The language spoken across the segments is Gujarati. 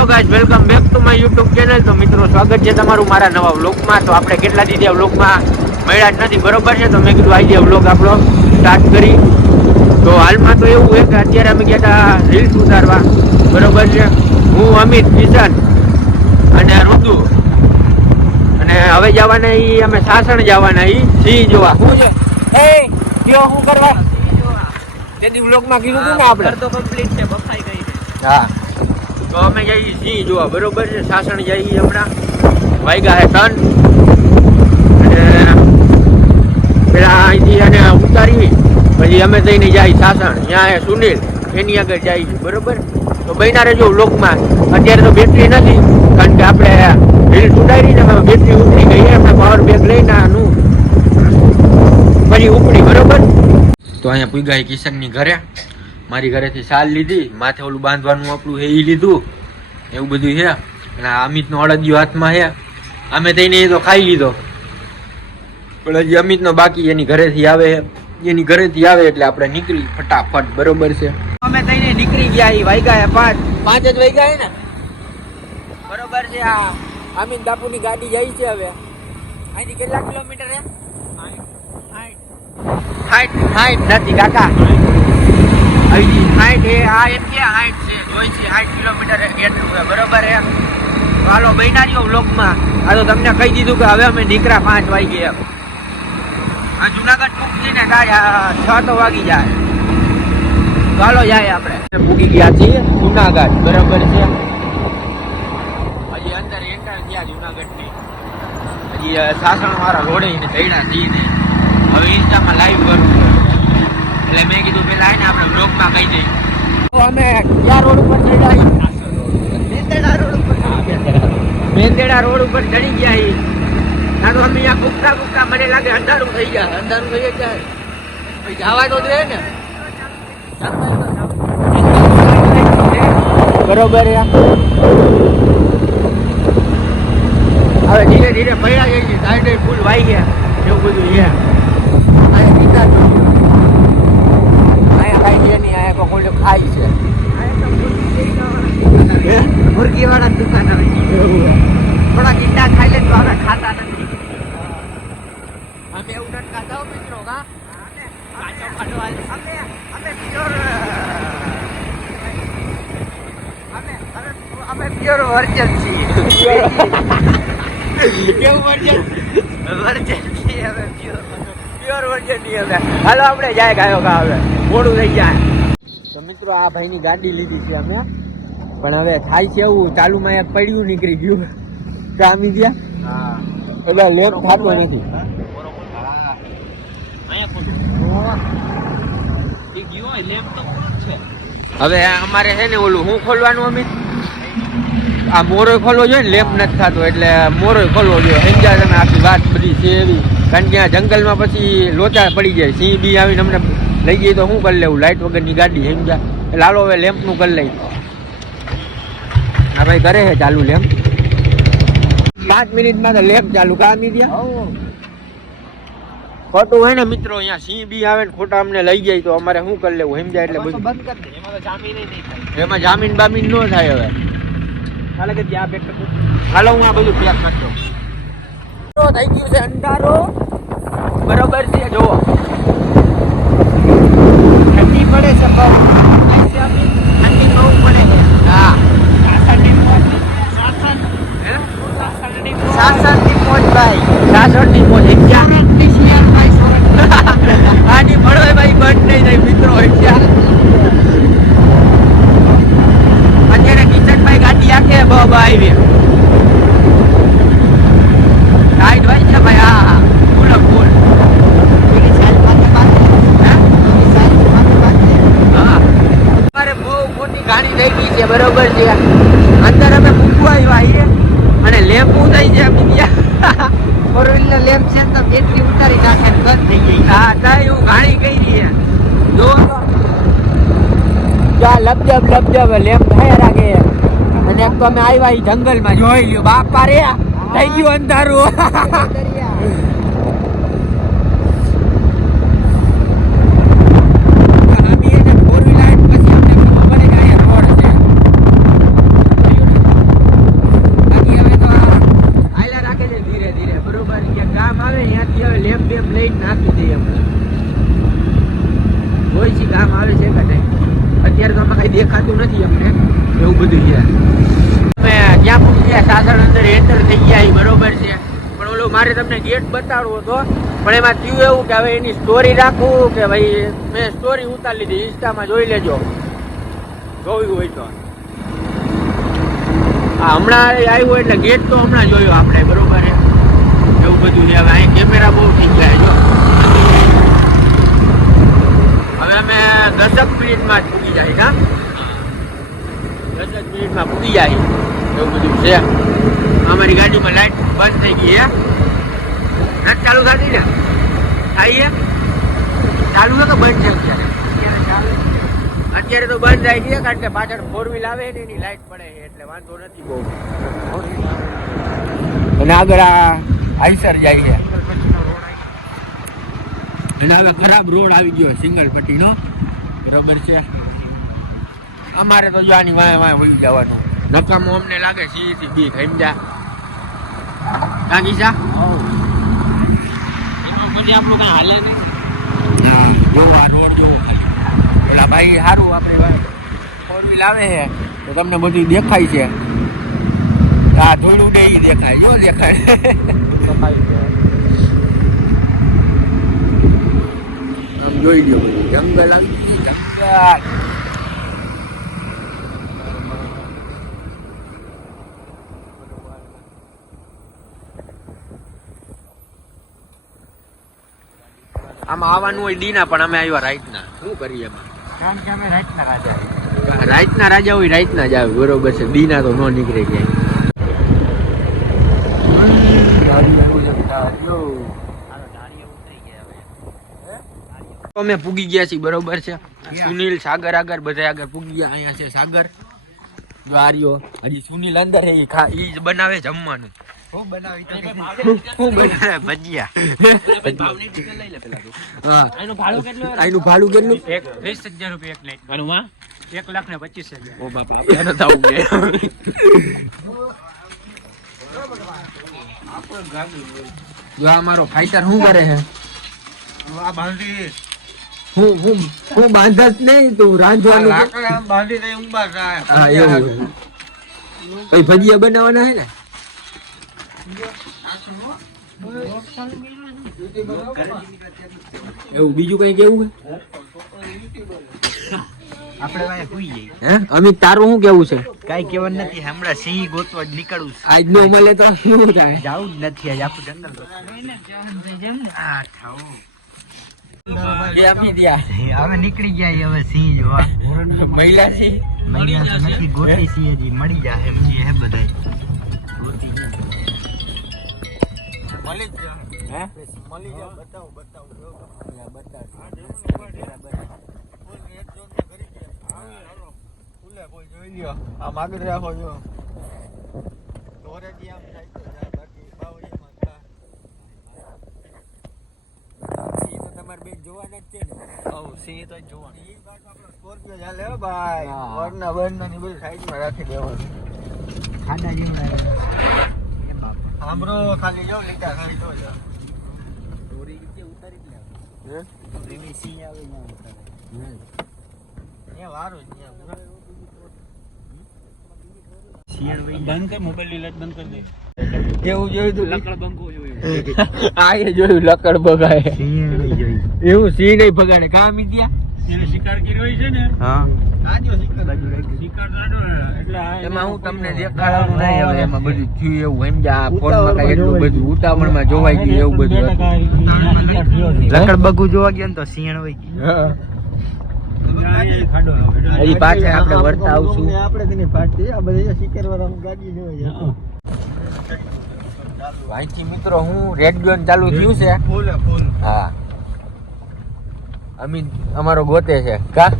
Hello guys welcome back to my YouTube channel તો મિત્રો સ્વાગત છે તમારું મારા નવા વ્લોગમાં તો આપણે કેટલા દીધી આ વ્લોગમાં મળ્યા જ નથી બરોબર છે? તો મેં કીધું આજે વ્લોગ આપણો સ્ટાર્ટ કરી. તો હાલમાં તો એવું છે કે અત્યારે અમે ગયા હતા રીલ્સ ઉતારવા બરોબર છે? હું અમિત કિશન અને ઋતુ. અને હવે જવાના એ અમે સાસણ જવાના એ સિંહ જોવા. શું છે? એ કયો શું કરવા? તેની વ્લોગમાં કીધું હતું ને આપણે. તો કમ્પ્લીટ છે બફાઈ ગઈ છે. હા. તો અમે જઈએ સિંહ જોવા બરોબર છે, સાસણ જઈએ હમણાં. વાઈગા હે અને પેલા અહીંથી એને ઉતારી પછી અમે જઈને જાય સાસણ. ત્યાં હે સુનિલ, એની આગળ જાય બરોબર? તો બહેના રહેજો લોકમાં અત્યારે તો બેટરી નથી, કારણ કે આપણે ઉતારી ને બેટરી ઉતરી ગઈ આપણે પાવર બેગ લઈને આનું પછી ઉપડી, બરોબર? તો અહીંયા પૂગ્યા કિશનની ઘરે. મારી ઘરેથી સાલ લીધી માથે ઓલું બાંધવાનું આપણું હે એ લીધું. એવું બધું છે અને આ અમિતનો અડદિયો હાથમાં છે અમે થઈને એ તો ખાઈ લીધો. પણ હજી અમિતનો બાકી એની ઘરેથી આવે એની ઘરેથી આવે એટલે આપણે નીકળી ફટાફટ બરોબર છે. અમે થઈને નીકળી ગયા એ વાગ્યા પાંચ. પાંચ જ વાગ્યા ને? બરોબર છે આ અમિત બાપુની ગાડી જાય છે હવે. અહીંથી કેટલા કિલોમીટર છે હાઈટ હાઈટ નથી કાકા. અહીંથી એ, આ એમ કે સાઠ છે જોઈ છે, હાઈટ કિલોમીટર એટલું છે બરોબર છે? હાલો બહેનારીઓ વ્લોગમાં. આ તો તમને કહી દીધું કે હવે અમે નીકળ્યા પાંચ વાગે એમ. આ જુનાગઢ પૂગી ને ગાડી છ તો વાગી જાય. ચાલો જાય આપણે. પૂગી ગયા છીએ જુનાગઢ. બરોબર છે? હજી અંદર એન્ટર ગયા જુનાગઢની. હજી સાસણ વાળા રોડે ને દઈડા છીએ હવે ઇન્સ્ટામાં લાઈવ કરું. એટલે મેં કીધું પેલા આવીને આપણે બ્લોગમાં કહી દઈએ. તો અમે ક્યાં રોડ ઉપર ચડ્યા મેંદેડા રોડ ઉપર મેંદેડા રોડ ઉપર ચડી ગયા ના તો અમે અહીંયા કુકતા કુકતા મને લાગે અંધારું થઈ ગયા. અંધારું થઈ ગયા. પછી જવા તો દે ને. બરોબર હવે ધીરે ધીરે પડ્યા જાય છે સાઈડ ફૂલ વાઈ ગયા. એવું બધું છે અહીંયા નીકળા જ નથી. અહીંયા કાંઈ કોઈ કોઈ ખાય છે. મુરગી વાળા દુકાન થોડા ઈંડા ખાઈ લે તો અમે ખાતા નથી. અમે એવું નથી ખાતા મિત્રો કા. અમે અમે પ્યોર અમે અમે પ્યોર વર્જન છીએ. કેવું વર્જન વર્જન છીએ હવે પ્યોર પ્યોર વર્જન છીએ હવે હાલો આપણે જાય ગાયો ગા હવે. મોડું થઈ જાય. તો મિત્રો આ ભાઈની ગાડી લીધી છે અમે. પણ હવે થાય છે એવું ચાલુમાં એક પડ્યું નીકળી ગયું. કામી ગયા? એટલે લેટ થતો નથી. હવે અમારે છે ને ઓલું હું ખોલવાનું અમે? આ મોરો ખોલવો જોઈએ ને લેમ્પ નથી થતો એટલે મોરો ખોલવો જોઈએ. સમજ્યા તમે આખી વાત બધી છે એવી. કારણ કે આ જંગલમાં પછી લોચા પડી જાય. સિંહ બી આવીને અમને લઈ જઈએ તો શું કરી લેવું? લાઇટ વગરની ગાડી સમજ્યા? એટલે હાલો હવે લેમ્પનું કરી લઈ હા ભાઈ કરે છે ચાલુ લેમ્પ. પાંચ મિનિટમાં તો લેમ્પ ચાલુ કામ ત્યાં ખોટું હોય ને મિત્રો અહીંયા સિંહ બી આવે ને ખોટા અમને લઈ જાય તો અમારે શું કરી લેવું સમજાય એટલે બધું. એમાં જામીન બામીન ન થાય હવે. હાલે હું આ બધું પેક કરતો થઈ ગયું છે અંધારો. બરોબર છે જો ઠંડી પડે છે બહુ. ઠંડી બહુ પડે હે? સાસણની મોજ ભાઈ. સાસણની જો લપજપ લપજપ લેમ થાય લાગે અને એક તો અમે આવ્યા એ જંગલમાં જોઈ લ્યો બાપા રે થઈ ગયું અંધારું કોઈ કામ આવે છે કે નહીં પછી તો અમે કંઈ દેખાતું નથી અમને. એવું બધું છે. અમે ક્યાં પણ ગયા સાધન અંદર એન્ટર થઈ ગયા એ બરોબર છે. પણ ઓલું મારે તમને ગેટ બતાડવો હતો. પણ એમાં થયું એવું કે હવે એની સ્ટોરી રાખું કે ભાઈ મેં સ્ટોરી ઉતારી લીધી. ઇન્સ્ટામાં જોઈ લેજો. જોયું હોય તો. હા હમણાં આવ્યું એટલે ગેટ તો હમણાં જોયો આપણે, બરોબર એવું બધું છે. હવે અહીં કેમેરા બહુ થઈ ગયા જો. હવે અમે દસક મિનિટમાં જ પૂગી જાય કા દસક મિનિટમાં પૂગી જાય એવું બધું છે અમારી ગાડીમાં લાઈટ બંધ થઈ ગઈ હે નથી ચાલુ થતી ને થાય ચાલુ છે કે બંધ છે અત્યારે અત્યારે તો બંધ થઈ છે કારણ કે પાછળ ફોર વ્હીલ આવે ને એની લાઈટ પડે એટલે વાંધો નથી બહુ અને આગળ આ આઈસર જાય છે અને હવે ખરાબ રોડ આવી ગયો સિંગલ પટ્ટીનો બરાબર છે અમારે તો જવાની વાય વાય વહી જવાનું. નકામું અમને લાગે સી થી બી સમજા કાકી સા એમાં પછી આપણું કાંઈ હાલે નહીં. હા જોવો આ રોડ જોવો ઓલા ભાઈ સારું આપણે ફોર વ્હીલ આવે છે તો તમને બધું દેખાય છે. આ ધોળું ડે એ દેખાય જો દેખાય. આમ જોઈ લ્યો જંગલ આવી જંગલ. આમાં આવવાનું હોય દીના પણ અમે આવ્યા રાઈટના શું કરીએ એમાં? કારણ કે અમે રાતના રાજા રાઈટના રાજા હોય રાઈટના જ આવે બરોબર છે. દીના તો ન નીકળે ક્યાંય. અમે પૂગી ગયા છીએ બરોબર છે. સુનિલ સાગર આગળ બધા આગળ પૂગી ગયા અહીંયા છે સાગર. દ્વારીઓ હજી સુનિલ અંદર એ બનાવે ખા હું બનાવી તો શું બનાવે. ભજીયા. હા. એનું ભાડું કેટલું આનું ભાડું કેટલું? એક વીસ હજાર રૂપિયા એક લાઈટ અને માં એક લાખ ને પચીસ હજાર. ઓ બાપા આપણે નતા આવું જો આ મારો ફાઈટર શું કરે છે? આ બાંધી. હું હું હું બાંધસ નહીં તું રાંધવાનું બાંધી હા એવું ભજીયા બનાવવાના છે ને? એવું બીજું કઈ કેવું અમિત તારું શું કેવું છે? કઈ કેવું નથી હમણાં સિંહ ગોતવા જ નીકળવું આજ નો મળે તો શું થાય? જવું જ નથી આજ આપણું જંગલ આ થાવું. જે આપી દ્યા હવે નીકળી ગયા હવે સિંહ જોવા. મહિલા નથી ગોતી સિંહ મળી જાય એમ જે હે મળી જ હે. મળી જાય બતાવો. બતાવો. આમ આગળ રાખો જો. દોરેથી આમ થાય તો જાય બાકી બાવળીમાં થાય. તમારે બે જોવાના જ છે ને. ઓ સિંહ તો જોવાનું. સ્કોર્પિયો ચાલે હો ભાઈ. વરના બરના ની બધું સાઈડમાં રાખી દેવાનું ખાડા જેવું સાંભળો ખાલી જો લીધા ખાલી જો જો. હે? એની સી આવે ને ઉતારે. ત્યાં વારું જ ને બંધ કર મોબાઈલની બંધ કરી દે એવું જોયું તું લકડ બંકો જોયું આ જોયું લકડ બગાડે. એવું સિંહ નહીં બગાડે કામ મીત્યા એને શિકાર કર્યો હોય છે ને હા. એમાં હું તમને દેખાડવાનું નહીં હવે એમાં બધું થયું એવું એમ આ ફોનમાં કાંઈ એટલું બધું ઉતાવળમાં જોવાઈ ગયું એવું બધું હતું. લકડ બગુ જોવા ગયા ને તો સિંહણ હોય હજી પાછા આપણે વર્તા આવશું. આપણે તેની પાર્ટી આ બધી શિકાર વાળા ગાડી જોઈ અહીંથી મિત્રો હું રેડ ઝોન ચાલુ થયું છે. હા. અમિત અમારો ગોતે છે. કા?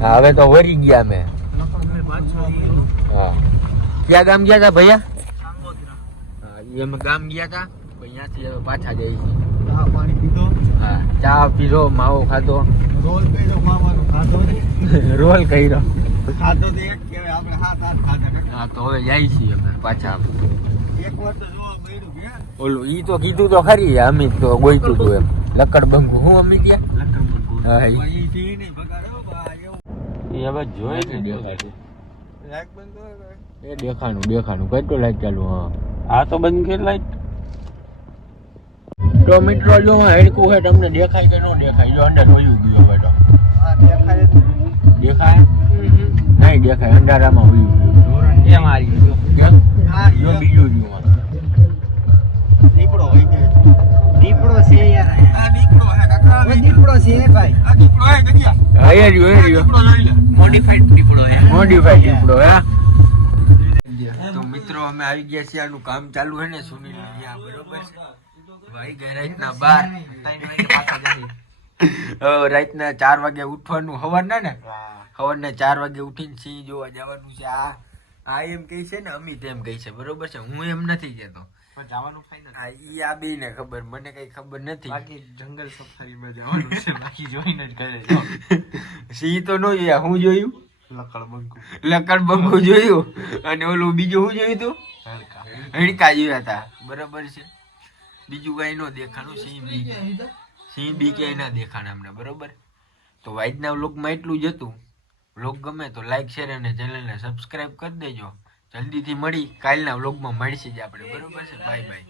હા હવે તો વરી ગયા અમે. હા. ક્યાં ગામ ગયા હતા ભૈયા? અમે ગામ ગયા હતા હવે પાછા જઈએ છીએ. હા ચા પીધો માવો ખાધો. રોલ કર્યો મામાનો ખાધો રોલ કર્યો. ખાધો તો એક કહેવાય આપણે હાથ હાથ ખાધા હા તો હવે જાય છીએ અમે પાછા. એક વાર તો જોવા મળ્યું ઓલું ઈ તો કીધું તો ખરી અમિત તો ગોઈતું હતું એમ. લકડ બંગુ. હું અમી ગયા? લકડ બંગુ. પણ ઈ થી ને બગાડો ભાઈ એ હવે જોઈ એ દેખાણું દેખાણું. કેટલો લાઈટ ચાલુ હા આ તો બંધ કે લાઈટ. તો મિત્રો જો હેડકું છે તમને દેખાય કે ન દેખાય? જો અંદર હોયું ગયું બેટો તો. દેખાય નહીં. દેખાય? અંધારામાં હોયું ગયું. એ મારી ગયો હા, જો જો. બીજું હોય. ગયો દીપડો છે યાર આ દીપડો હે કાકા દીપડો છે ભાઈ આ દીપડો હે ગજિયા હા એ રહ્યો એ રહ્યો મોડિફાઈડ દીપડો હે મોડિફાઈડ દીપડો હે તો મિત્રો અમે આવી ગયા છીએ આનું કામ ચાલુ છે ને રાતના ચાર વાગે ઉઠવાનું હવારના ને હવારના ચાર વાગે ઉઠીને સિંહ જોવા જવાનું છે આ આ એમ કહે છે ને અમિત એમ કહે છે બરોબર છે હું? એમ નથી કહેતો જવાનું ફાઈનલ આ ઈ ને ખબર મને કઈ ખબર નથી. બાકી જંગલ સફારીમાં જવાનું છે બાકી જોઈને જ ઘરે જો સિંહ તો ન જોયા હું જોયું? લકડ બંકુ. લકડ બંગુ જોયું? અને ઓલું બીજું હું જોયું તું? હણકા જોયા હતા બરાબર છે. બીજું કઈ નો દેખાણું સિંહ બી. સિંહ બી ક્યાંય ના દેખાણ અમને બરોબર? તો વાઇડના વ્લોગમાં એટલું જ હતું. વ્લોગ ગમે તો લાઈક શેર અને ચેનલને સબસ્ક્રાઇબ કરી દેજો. જલ્દીથી મળી. કાલના વ્લોગમાં મળશે જ આપણે. બરોબર છે? Bye bye.